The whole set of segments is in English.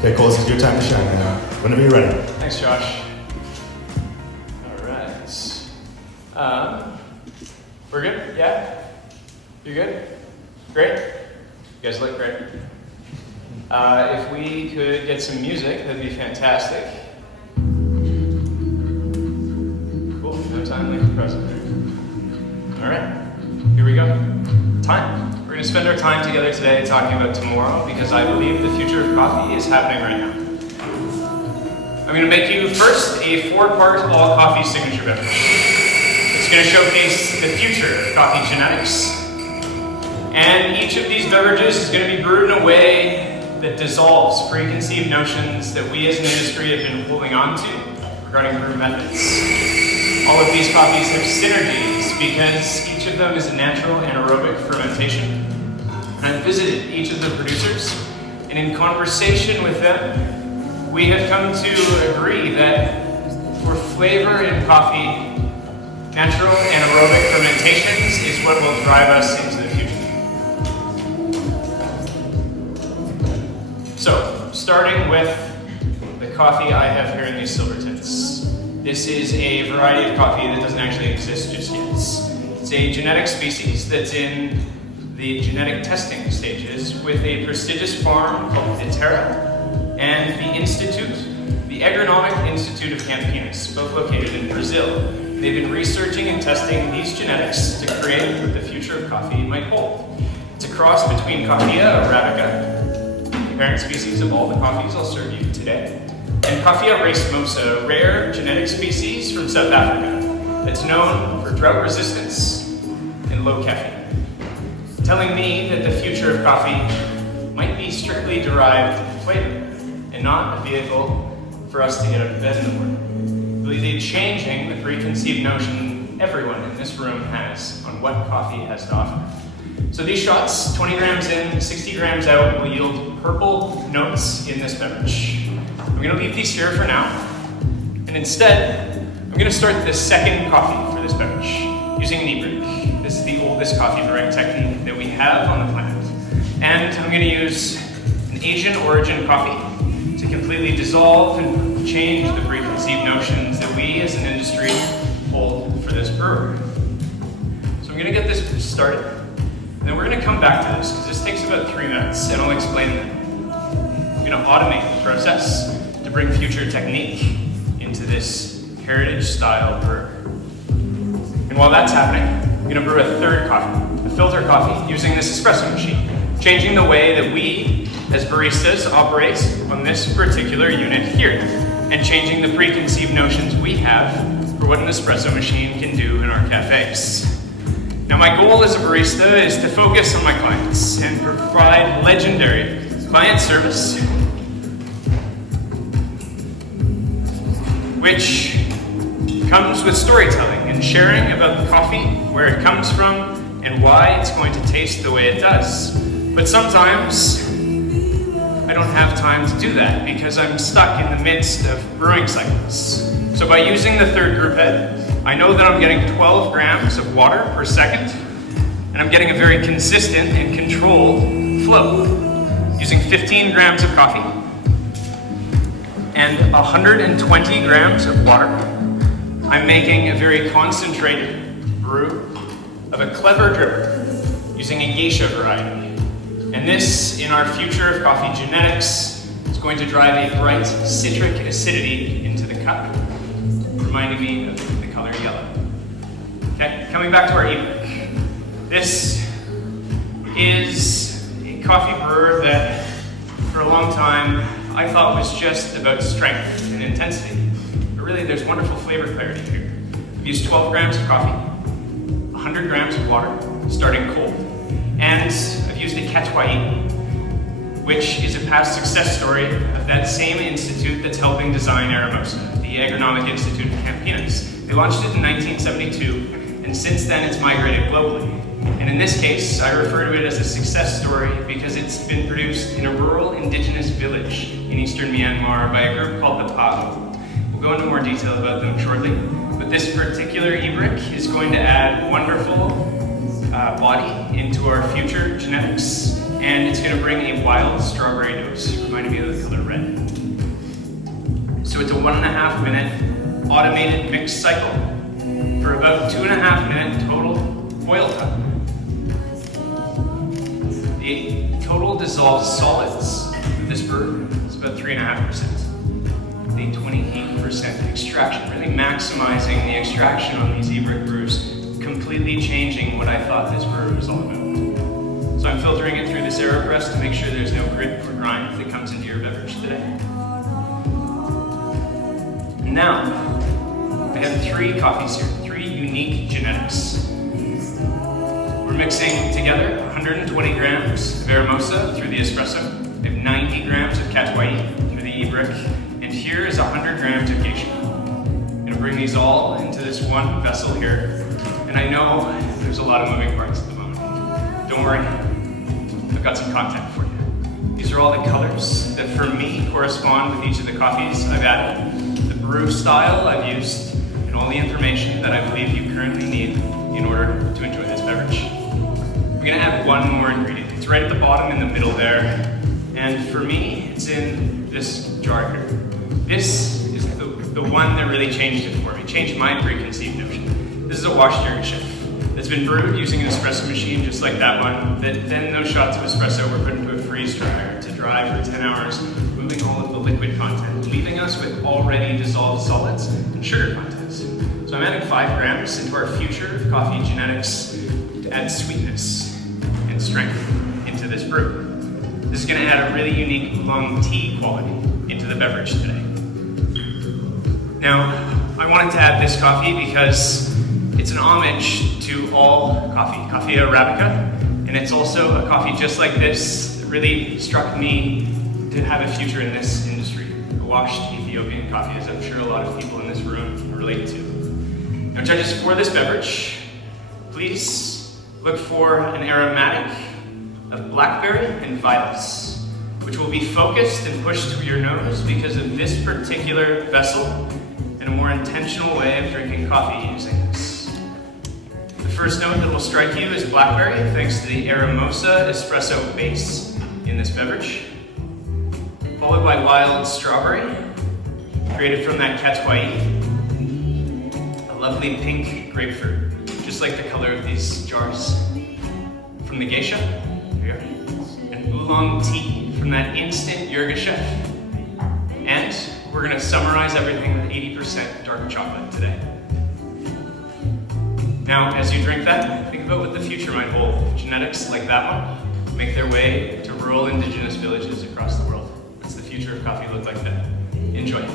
Okay, Cole, this is your time to shine now. Whenever you're ready. Thanks, Josh. All right. We're good? Yeah? You good? Great? You guys look great. If we could get some music, that'd be fantastic. Cool, no time like the present. All right, here we go. Time. We're going to spend our time together today talking about tomorrow because I believe the future of coffee is happening right now. I'm going to make you first a 4-part all coffee signature beverage. It's going to showcase the future of coffee genetics. And each of these beverages is going to be brewed in a way that dissolves preconceived notions that we as an industry have been holding on to regarding brew methods. All of these coffees have synergies because each of them is a natural anaerobic fermentation. And I've visited each of the producers, and in conversation with them, we have come to agree that for flavor in coffee, natural anaerobic fermentations is what will drive us into the future. So, starting with the coffee I have here in these silver tins. This is a variety of coffee that doesn't actually exist just yet. It's a genetic species that's in the genetic testing stages with a prestigious farm called Daterra and the Agronomic Institute of Campinas, both located in Brazil. They've been researching and testing these genetics to create what the future of coffee might hold. It's a cross between Coffea Arabica, the parent species of all the coffees I'll serve you today, and Coffea Racemosa, a rare genetic species from South Africa that's known for drought resistance and low caffeine. Telling me that the future of coffee might be strictly derived flavor and not a vehicle for us to get out of bed in the morning. Really changing the preconceived notion everyone in this room has on what coffee has to offer. So these shots, 20 grams in, 60 grams out, will yield purple notes in this beverage. I'm going to leave these here for now, and instead, I'm going to start the second coffee for this beverage using an Ibrik. This is the oldest coffee brewing technique that we have on the planet. And I'm going to use an Asian origin coffee to completely dissolve and change the preconceived notions that we as an industry hold for this brewery. So I'm going to get this started, and then we're going to come back to this because this takes about 3 minutes, and I'll explain that. I'm going to automate the process to bring future technique into this heritage style brew. And while that's happening, I'm going to brew a third coffee, a filter coffee, using this espresso machine, changing the way that we as baristas operate on this particular unit here, and changing the preconceived notions we have for what an espresso machine can do in our cafes. Now my goal as a barista is to focus on my clients and provide legendary client service, which comes with storytelling and sharing about the coffee, where it comes from, and why it's going to taste the way it does. But sometimes I don't have time to do that because I'm stuck in the midst of brewing cycles. So by using the third group head, I know that I'm getting 12 grams of water per second, and I'm getting a very consistent and controlled flow. Using 15 grams of coffee and 120 grams of water, I'm making a very concentrated brew of a clever dripper using a geisha variety. And this, in our future of coffee genetics, is going to drive a bright citric acidity into the cup, reminding me of the color yellow. Okay, coming back to our Ibrik. This is a coffee brewer that, for a long time, I thought was just about strength and intensity. But really, there's wonderful flavor clarity here. I've used 12 grams of coffee, 100 grams of water, starting cold, and I've used a Catuai, which is a past success story of that same institute that's helping design Aramosa, the Agronomic Institute of Campinas. They launched it in 1972, and since then it's migrated globally. And in this case, I refer to it as a success story because it's been produced in a rural indigenous village in Eastern Myanmar by a group called the PAO. We'll go into more detail about them shortly, but this particular Ibrik is going to add wonderful body into our future genetics, and it's going to to bring a wild strawberry note, reminding me of the color red. So it's a 1.5 minute automated mix cycle for about 2.5 minute total boil time. The total dissolved solids of this brew is about 3.5%. A 28% extraction, really maximizing the extraction on these Ibrik brews, completely changing what I thought this brew was all about. So I'm filtering it through this AeroPress to make sure there's no grit or grind that comes into your beverage today. Now, I have 3 coffees here, 3 unique genetics. We're mixing together 120 grams of Aramosa through the espresso. I have 90 grams of Catuai through the Ibrik, and here is 100 grams of Geisha. I'm gonna bring these all into this one vessel here, and I know there's a lot of moving parts at the moment. Don't worry, I've got some content for you. These are all the colors that for me correspond with each of the coffees I've added, the brew style I've used, and all the information that I believe you currently need in order to enjoy this beverage. We're gonna add one more ingredient. It's right at the bottom in the middle there, and for me, it's in this jar here. This is the one that really changed it for me, changed my preconceived notion. This is a washed yogurt that's been brewed using an espresso machine just like that one, then those shots of espresso were put into a freeze dryer to dry for 10 hours, removing all of the liquid content, leaving us with already dissolved solids and sugar content. So I'm adding 5 grams into our future coffee genetics to add sweetness and strength into this brew. This is going to add a really unique oolong tea quality into the beverage today. Now, I wanted to add this coffee because it's an homage to all coffee, Coffea Arabica, and it's also a coffee just like this that really struck me to have a future in this industry. A washed Ethiopian coffee, as I'm sure a lot of people in this room can relate to. Now, judges, for this beverage, please look for an aromatic of blackberry and violets, which will be focused and pushed through your nose because of this particular vessel and a more intentional way of drinking coffee using this. The first note that will strike you is blackberry, thanks to the Aramosa espresso base in this beverage, followed by wild strawberry, created from that Catuai, a lovely pink grapefruit, just like the color of these jars. From the geisha, here we go, and oolong tea from that instant yogurt. And we're going to summarize everything with 80% dark chocolate today. Now, as you drink that, think about what the future might hold. Genetics like that one make their way to rural indigenous villages across the world. What's the future of coffee look like then? Enjoy.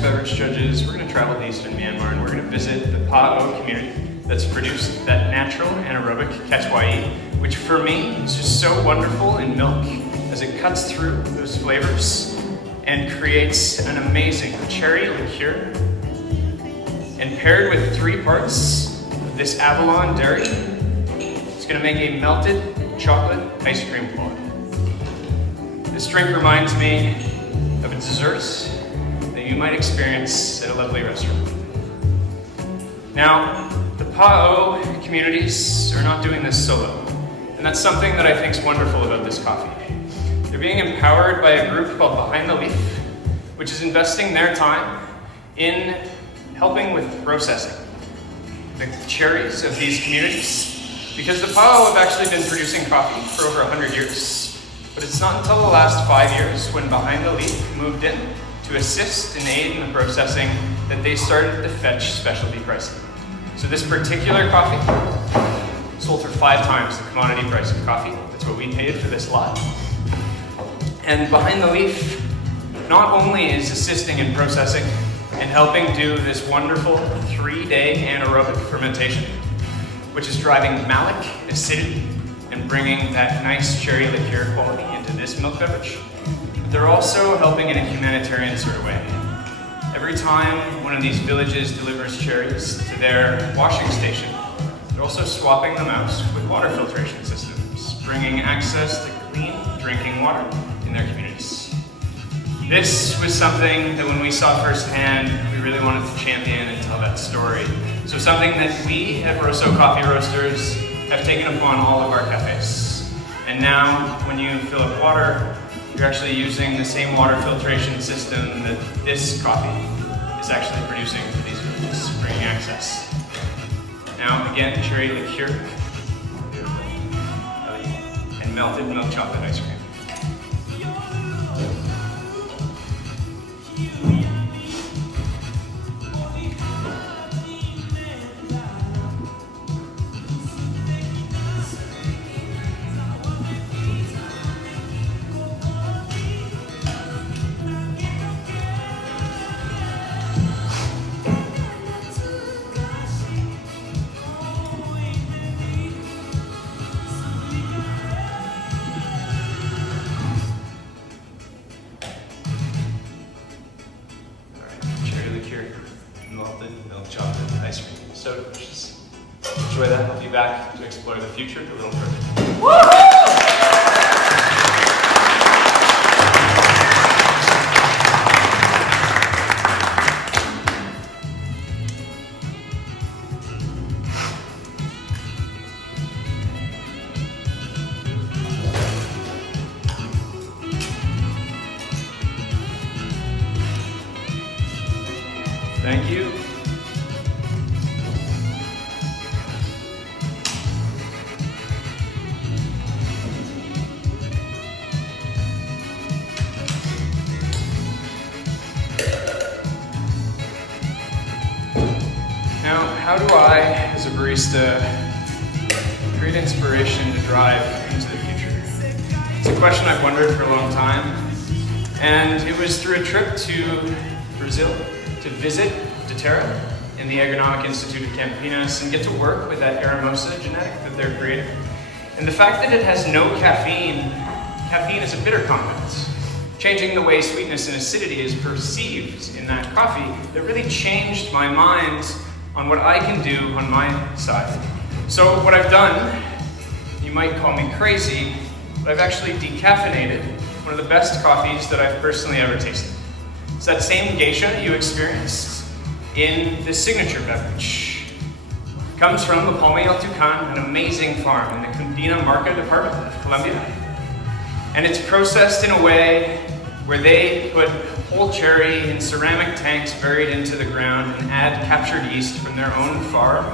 Beverage judges, we're going to travel to Eastern Myanmar and we're going to visit the Pa'o community that's produced that natural anaerobic Catuai, which for me is just so wonderful in milk as it cuts through those flavors and creates an amazing cherry liqueur. And paired with 3 parts of this Avalon dairy, it's going to make a melted chocolate ice cream quality. This drink reminds me of a dessert you might experience at a lovely restaurant. Now, the Pa'o communities are not doing this solo, and that's something that I think is wonderful about this coffee. They're being empowered by a group called Behind the Leaf, which is investing their time in helping with processing the cherries of these communities, because the Pao have actually been producing coffee for over 100 years. But it's not until the last 5 years, when Behind the Leaf moved in to assist and aid in the processing, that they started to fetch specialty pricing. So this particular coffee sold for 5 times the commodity price of coffee. That's what we paid for this lot. And Behind the Leaf not only is assisting in processing and helping do this wonderful 3-day anaerobic fermentation, which is driving malic acidity and bringing that nice cherry liqueur quality into this milk beverage, but they're also helping in a humanitarian sort of way. Every time one of these villages delivers cherries to their washing station, they're also swapping them out with water filtration systems, bringing access to clean drinking water in their communities. This was something that when we saw firsthand, we really wanted to champion and tell that story. So something that we at Rosso Coffee Roasters have taken upon all of our cafes. And now, when you fill up water, you're actually using the same water filtration system that this coffee is actually producing for these villages, bringing access. Now, again, cherry liqueur and melted milk chocolate ice cream. So delicious. Enjoy that. I'll be back to explore the future a little further. Woo-hoo! Thank you. Now, how do I, as a barista, create inspiration to drive into the future? It's a question I've wondered for a long time, and it was through a trip to Brazil to visit Daterra in the Agronomic Institute of Campinas and get to work with that Aramosa genetic that they're creating. And the fact that it has no caffeine, caffeine is a bitter compound, changing the way sweetness and acidity is perceived in that coffee, that really changed my mind on what I can do on my side. So what I've done, you might call me crazy, but I've actually decaffeinated one of the best coffees that I've personally ever tasted. It's that same geisha you experienced in the signature beverage. It comes from the Palmeal Tucan, an amazing farm in the Cundinamarca department of Colombia. And it's processed in a way where they put whole cherry in ceramic tanks buried into the ground and add captured yeast from their own farm,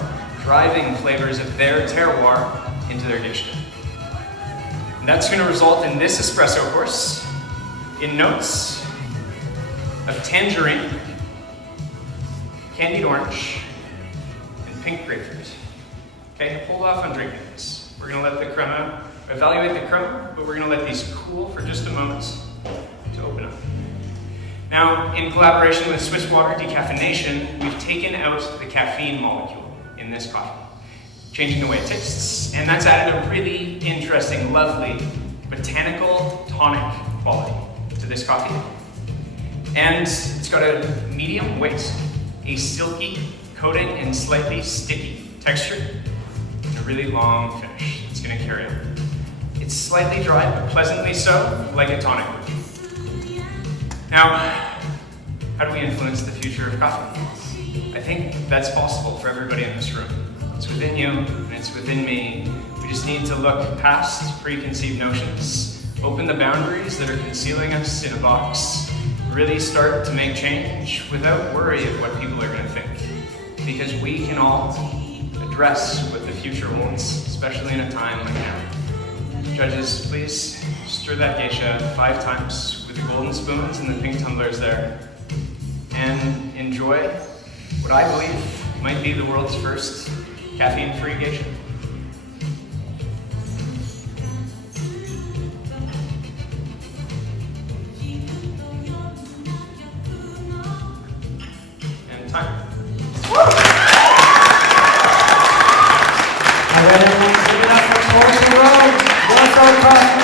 driving flavors of their terroir into their geisha. And that's going to result in this espresso course in notes of tangerine, candied orange, and pink grapefruit. Okay, hold off on drinking this. We're going to let the crema, evaluate the crema, but we're going to let these cool for just a moment to open up. Now, in collaboration with Swiss Water Decaffeination, we've taken out the caffeine molecule in this coffee, changing the way it tastes, and that's added a really interesting, lovely, botanical tonic quality to this coffee. And it's got a medium weight, a silky coating and slightly sticky texture, and a really long finish. It's going to carry it. It's slightly dry, but pleasantly so, like a tonic would be. Now, how do we influence the future of coffee? I think that's possible for everybody in this room. It's within you, and it's within me. We just need to look past preconceived notions, open the boundaries that are concealing us in a box, really start to make change without worry of what people are going to think. Because we can all address what the future holds, especially in a time like now. Judges, please stir that geisha 5 times with the golden spoons and the pink tumblers there. And enjoy what I believe might be the world's first caffeine-free geisha. And time. All right, everyone, give it up for Torode. What's our coffee?